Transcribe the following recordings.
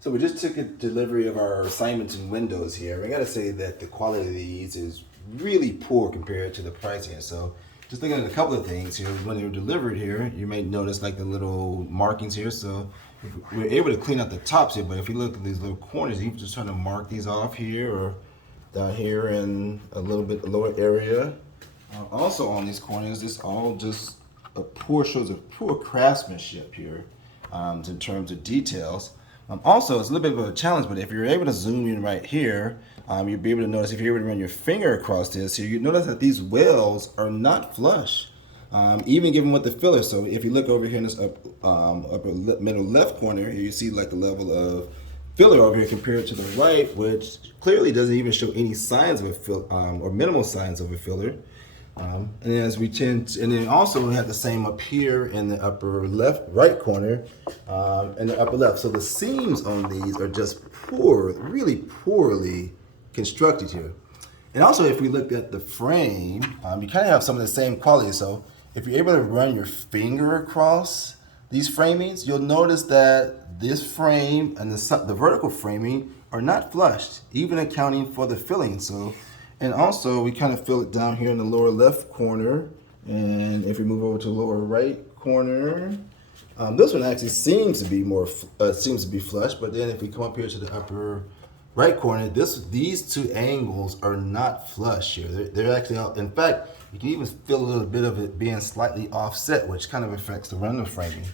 So we just took a delivery of our Simonton Windows here. I gotta say that the quality of these is really poor compared to the price here. So just looking at a couple of things here, when they were delivered here, you may notice like the little markings here. So we're able to clean out the tops here, but if you look at these little corners, you just trying to mark these off here or down here in a little bit lower area. Also on these corners, this all just a poor shows of poor craftsmanship here in terms of details. Also, it's a little bit of a challenge, but if you're able to zoom in right here, you'll be able to notice if you're able to run your finger across this here, you notice that these wells are not flush, even given with the filler. So if you look over here in this upper middle left corner, here you see like the level of filler over here compared to the right, which clearly doesn't even show any signs of a fill or minimal signs of a filler. And then as we tend to, and then also we have the same up here in the upper right corner, and the upper left. So the seams on these are just poor, really poorly constructed here. And also if we look at the frame, you kind of have some of the same quality. So if you're able to run your finger across these framings, you'll notice that this frame and the vertical framing are not flushed, even accounting for the filling. So, and also we kind of fill it down here in the lower left corner. And if we move over to the lower right corner, this one actually seems to be flush. But then if we come up here to the upper right corner, these two angles are not flush here. They're actually out. In fact, you can even feel a little bit of it being slightly offset, which kind of affects the render framing.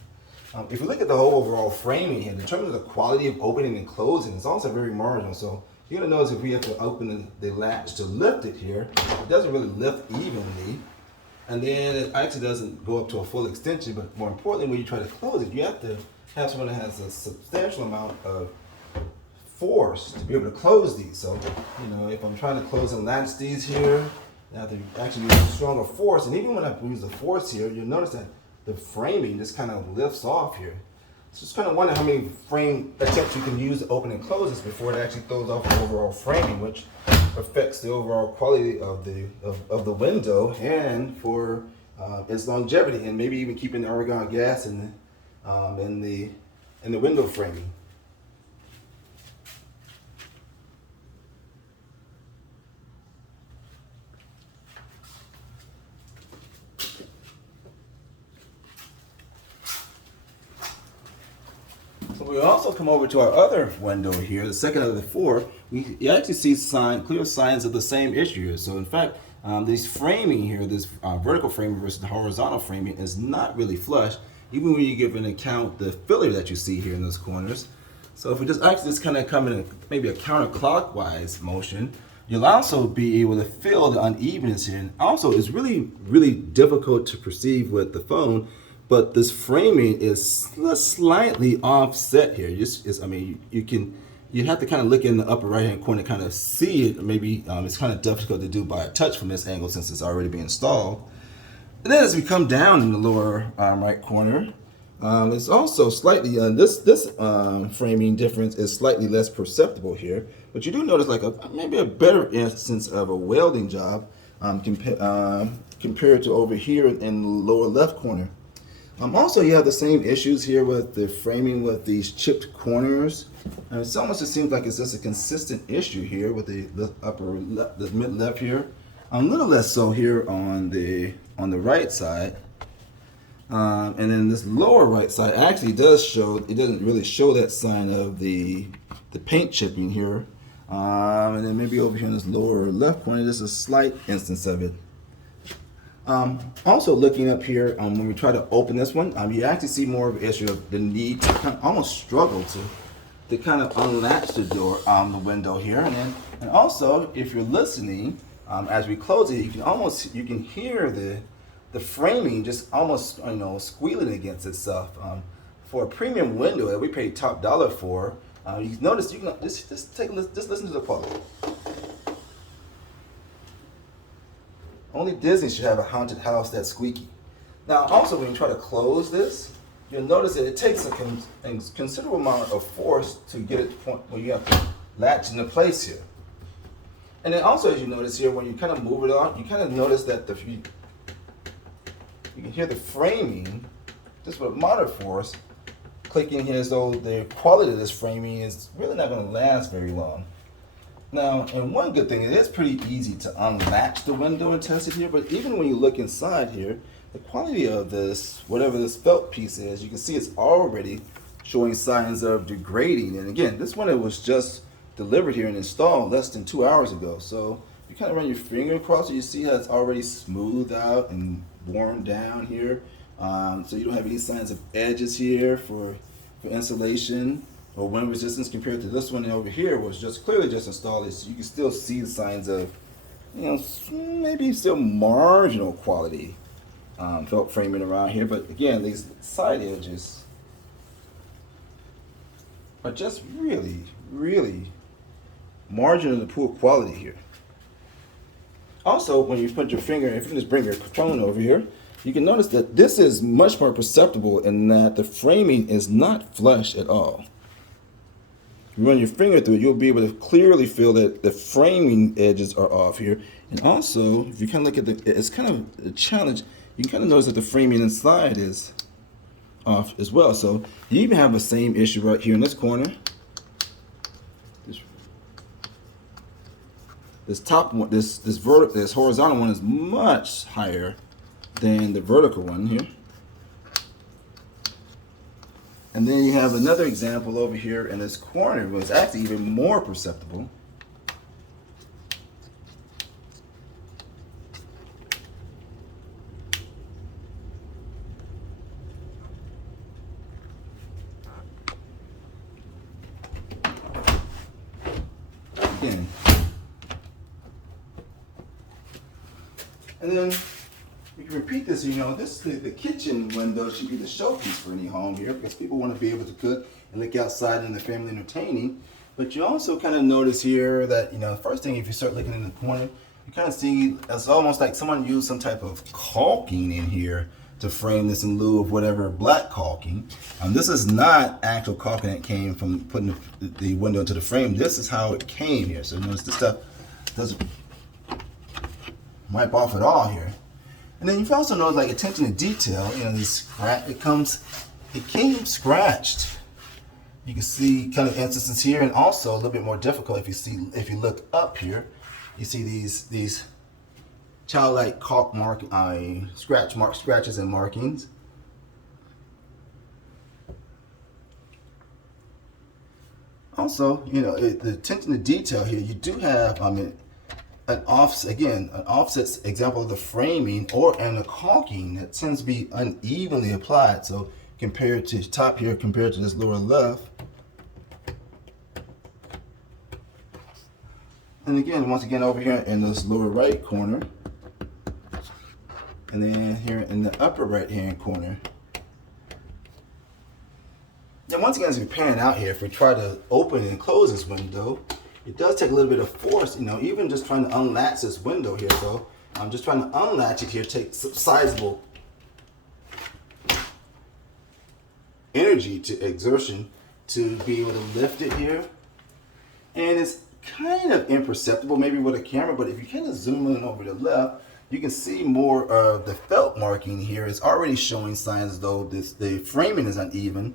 If you look at the whole overall framing here, in terms of the quality of opening and closing, it's also very marginal. So you're gonna notice if we have to open the latch to lift it here, it doesn't really lift evenly. And then it actually doesn't go up to a full extension, but more importantly, when you try to close it, you have to have someone that has a substantial amount of force to be able to close these. So, you know, if I'm trying to close and latch these here, I have to actually use a stronger force. And even when I use the force here, you'll notice that the framing just kind of lifts off here. So just kind of wonder how many frame attempts you can use to open and close this before it actually throws off the overall framing, which affects the overall quality of the window and for its longevity, and maybe even keeping the argon gas in the window framing. So we also come over to our other window here, the second of the four. You actually see clear signs of the same issue here. So in fact, this framing here, this vertical framing versus the horizontal framing is not really flush, even when you give an account the filler that you see here in those corners. So if we just kind of come in maybe a counterclockwise motion, you'll also be able to feel the unevenness here. And also, it's really, really difficult to perceive with the phone, but this framing is slightly offset here. You have to kind of look in the upper right hand corner to kind of see it. Maybe it's kind of difficult to do by a touch from this angle since it's already been installed. And then as we come down in the lower right corner, it's also slightly, this framing difference is slightly less perceptible here. But you do notice like maybe a better instance of a welding job compared to over here in the lower left corner. Also, you have the same issues here with the framing with these chipped corners. It's almost, it seems like it's just a consistent issue here with the mid left here. A little less so here on the right side. And then this lower right side actually does show, it doesn't really show that sign of the paint chipping here. And then maybe over here in this lower left corner, there's a slight instance of it. Also looking up here, when we try to open this one, you actually see more of an issue of the need to kind of almost struggle to kind of unlatch the door, the window here. And also, if you're listening, as we close it, you can hear the framing just almost, squealing against itself. For a premium window that we paid top dollar for, you notice, you can just listen to the quality. Only Disney should have a haunted house that's squeaky. Now, also when you try to close this, you'll notice that it takes a considerable amount of force to get it to the point where you have to latch into place here. And then also, as you notice here, when you kind of move it on, you kind of notice that you can hear the framing, just with moderate force, clicking here as though the quality of this framing is really not going to last very long. Now, and one good thing, it is pretty easy to unlatch the window and test it here, but even when you look inside here, the quality of this, whatever this felt piece is, you can see it's already showing signs of degrading. And again, this window was just delivered here and installed less than 2 hours ago. So you kind of run your finger across it, you see how it's already smoothed out and worn down here. So you don't have any signs of edges here for insulation or wind resistance compared to this one over here, was just clearly just installed. So you can still see the signs of, you know, maybe still marginal quality felt framing around here. But again, these side edges are just really, really marginally poor quality here. Also, when you put your finger, if you can just bring your phone over here, you can notice that this is much more perceptible in that the framing is not flush at all. You run your finger through it, you'll be able to clearly feel that the framing edges are off here. And also, if you kind of look at it's kind of a challenge, you can kind of notice that the framing inside is off as well. So you even have the same issue right here in this corner. This top one, this horizontal one is much higher than the vertical one here. And then you have another example over here in this corner, where it's actually even more perceptible. Again. And then you can repeat this, you know, the kitchen window should be the showpiece for any home here, because people want to be able to cook and look outside in the family entertaining. But you also kind of notice here that, you know, the first thing, if you start looking in the corner, you kind of see it's almost like someone used some type of caulking in here to frame this in lieu of whatever black caulking. This is not actual caulking that came from putting the window into the frame. This is how it came here. So notice this stuff doesn't wipe off at all here. And then you've also noticed, like, attention to detail. You know, this it came scratched. You can see kind of instances here, and also a little bit more difficult if you look up here, you see these childlike caulk scratches and markings. Also, you know, the attention to detail here, you do have, an offset example of the framing and the caulking that tends to be unevenly applied. So compared to top here, compared to this lower left. And again, once again, over here in this lower right corner, and then here in the upper right hand corner. Now once again, as we pan out here, if we try to open and close this window, it does take a little bit of force, you know, even just trying to unlatch this window here. So I'm just trying to unlatch it here, take some sizable energy to exertion to be able to lift it here. And it's kind of imperceptible maybe with a camera, but if you kind of zoom in over the left, you can see more of the felt marking here. It's already showing signs though the framing is uneven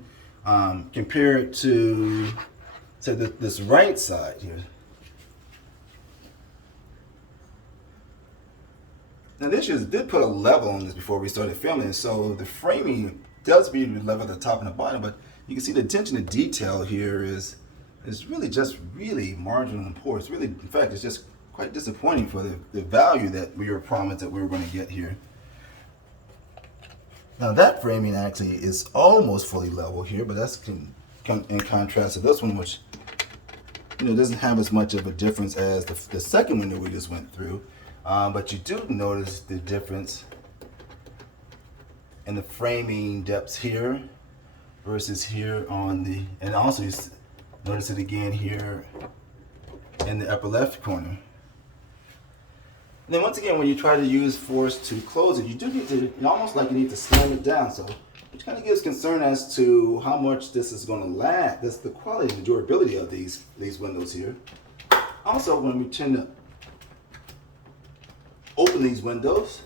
compared to this right side here. Now this did put a level on this before we started filming, so the framing does be level at the top and the bottom, but you can see the attention to detail here is really just really marginal and poor. It's really, in fact, it's just quite disappointing for the value that we were promised that we were going to get here. Now that framing actually is almost fully level here, but that's in contrast to this one, which, you know, doesn't have as much of a difference as the second window we just went through. But you do notice the difference in the framing depths here versus here on the, and also you notice it again here in the upper left corner. And then once again, when you try to use force to close it, you do need to, almost like you need to slam it down. So which kind of gives concern as to how much this is going to last. That's the quality and the durability of these windows here. Also, when we tend to open these windows,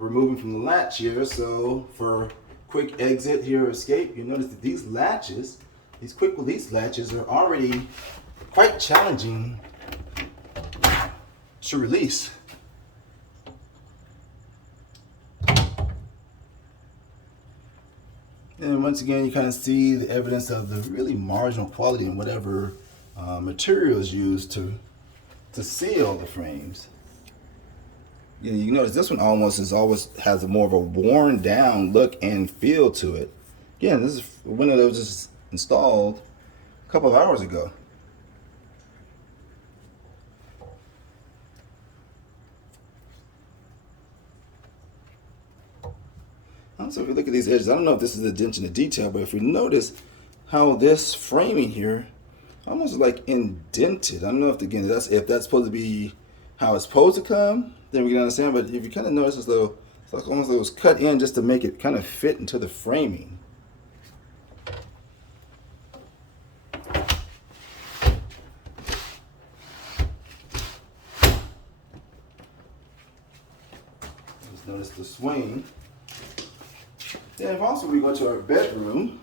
removing from the latch here, so for quick exit here or escape, you notice that these latches, these quick release latches, are already quite challenging to release. And once again, you kind of see the evidence of the really marginal quality in whatever materials used to seal the frames. You know, you notice this one always has a more of a worn down look and feel to it. Again, this is a window that was just installed a couple of hours ago. Also, if you look at these edges, I don't know if this is the attention to detail, but if you notice how this framing here almost like indented. I don't know if that's supposed to be how it's supposed to come, then we can understand. But if you kind of notice this little, it's like almost like it was cut in just to make it kind of fit into the framing. Just notice the swing. Then if also we go to our bedroom,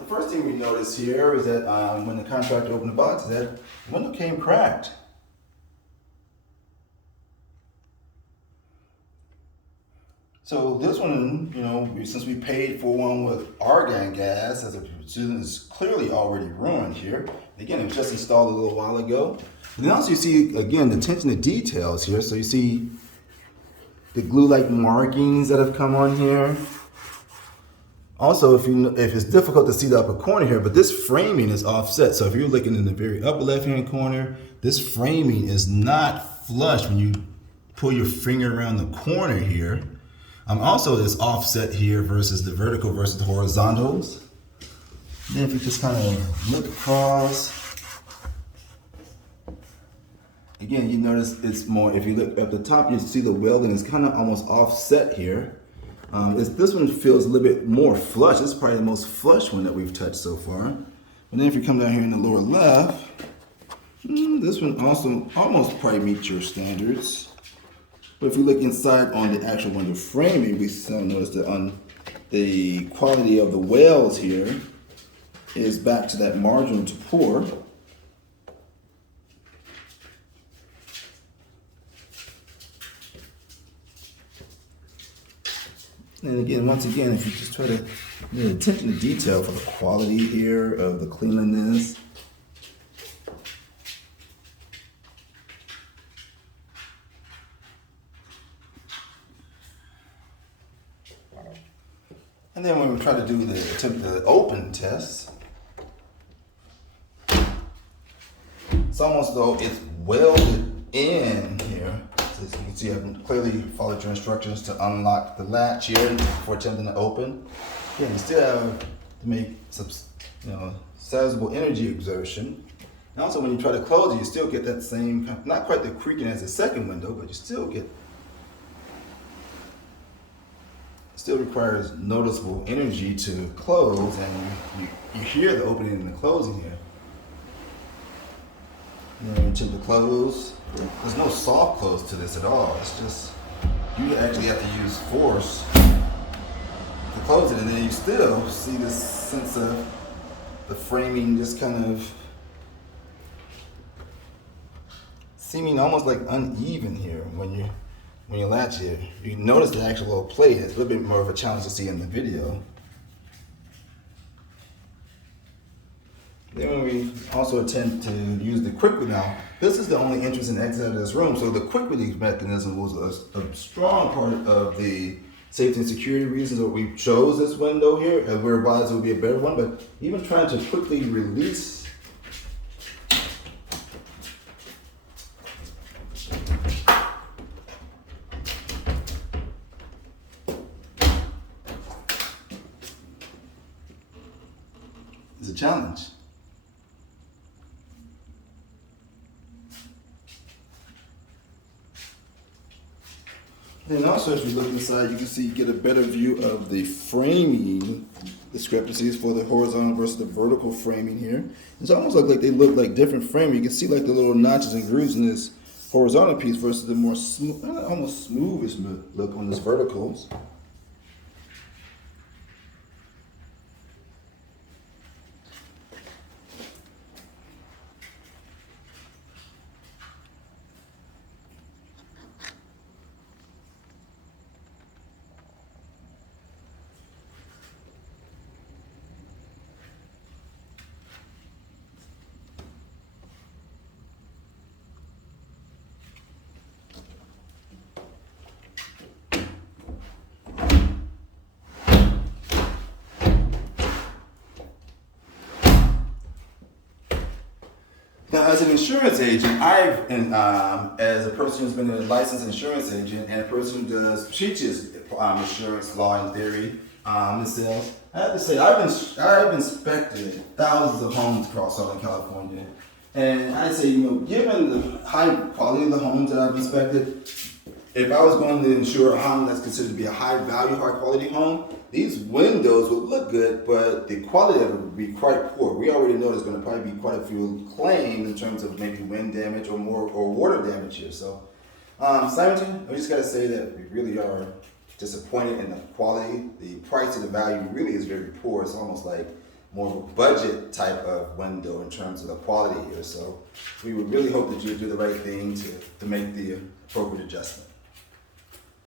the first thing we notice here is that when the contractor opened the box, is that the window came cracked. So this one, you know, since we paid for one with argon gas, as a student, is clearly already ruined here. Again, it was just installed a little while ago. And then also you see, again, the attention to details here. So you see the glue-like markings that have come on here. Also, if it's difficult to see the upper corner here, but this framing is offset. So if you're looking in the very upper left-hand corner, this framing is not flush when you pull your finger around the corner here. Also, it's offset here versus the vertical versus the horizontals. Then if you just kind of look across, again, you notice it's more, if you look at the top, you see the welding is kind of almost offset here. This one feels a little bit more flush. This is probably the most flush one that we've touched so far. And then if you come down here in the lower left, this one also almost probably meets your standards. But if you look inside on the actual window framing, we still notice that on the quality of the welds here is back to that margin to pour. And again, once again, if you just try to pay attention to detail for the quality here of the cleanliness. And then when we try to do attempt the open test, it's almost though it's welded in here. So as you can see, I've clearly followed your instructions to unlock the latch here before attempting to open. Again, you still have to make some, sizable energy exertion. And also, when you try to close it, you still get that same, not quite the creaking as the second window, but you still get. Still requires noticeable energy to close, and you hear the opening and the closing here. And then you attempt to close. There's no soft close to this at all. It's just, you actually have to use force to close it, and then you still see this sense of the framing just kind of seeming almost like uneven here when you latch here. You notice the actual little plate. It's a little bit more of a challenge to see in the video. Then when we also attempt to use the quick release, now this is the only entrance and exit of this room, so the quick release mechanism was a strong part of the safety and security reasons that we chose this window here, and we're advised it would be a better one, but even trying to quickly release is a challenge. And also, as we look inside, you can see, you get a better view of the framing discrepancies for the horizontal versus the vertical framing here. It's almost like they look like different framing. You can see like the little notches and grooves in this horizontal piece versus the more smooth, almost smoothish look on this verticals. Now, as an insurance agent, as a person who's been a licensed insurance agent and a person who teaches insurance law and theory and sales, I have to say I've inspected thousands of homes across Southern California, and I say, given the high quality of the homes that I've inspected, if I was going to insure a home that's considered to be a high value, high quality home, these windows would look good, but the quality of it would be quite poor. We already know there's going to probably be quite a few claims in terms of maybe wind damage or water damage here. So, Simonton, I just got to say that we really are disappointed in the quality. The price of the value really is very poor. It's almost like more of a budget type of window in terms of the quality here. So we would really hope that you do the right thing to make the appropriate adjustment.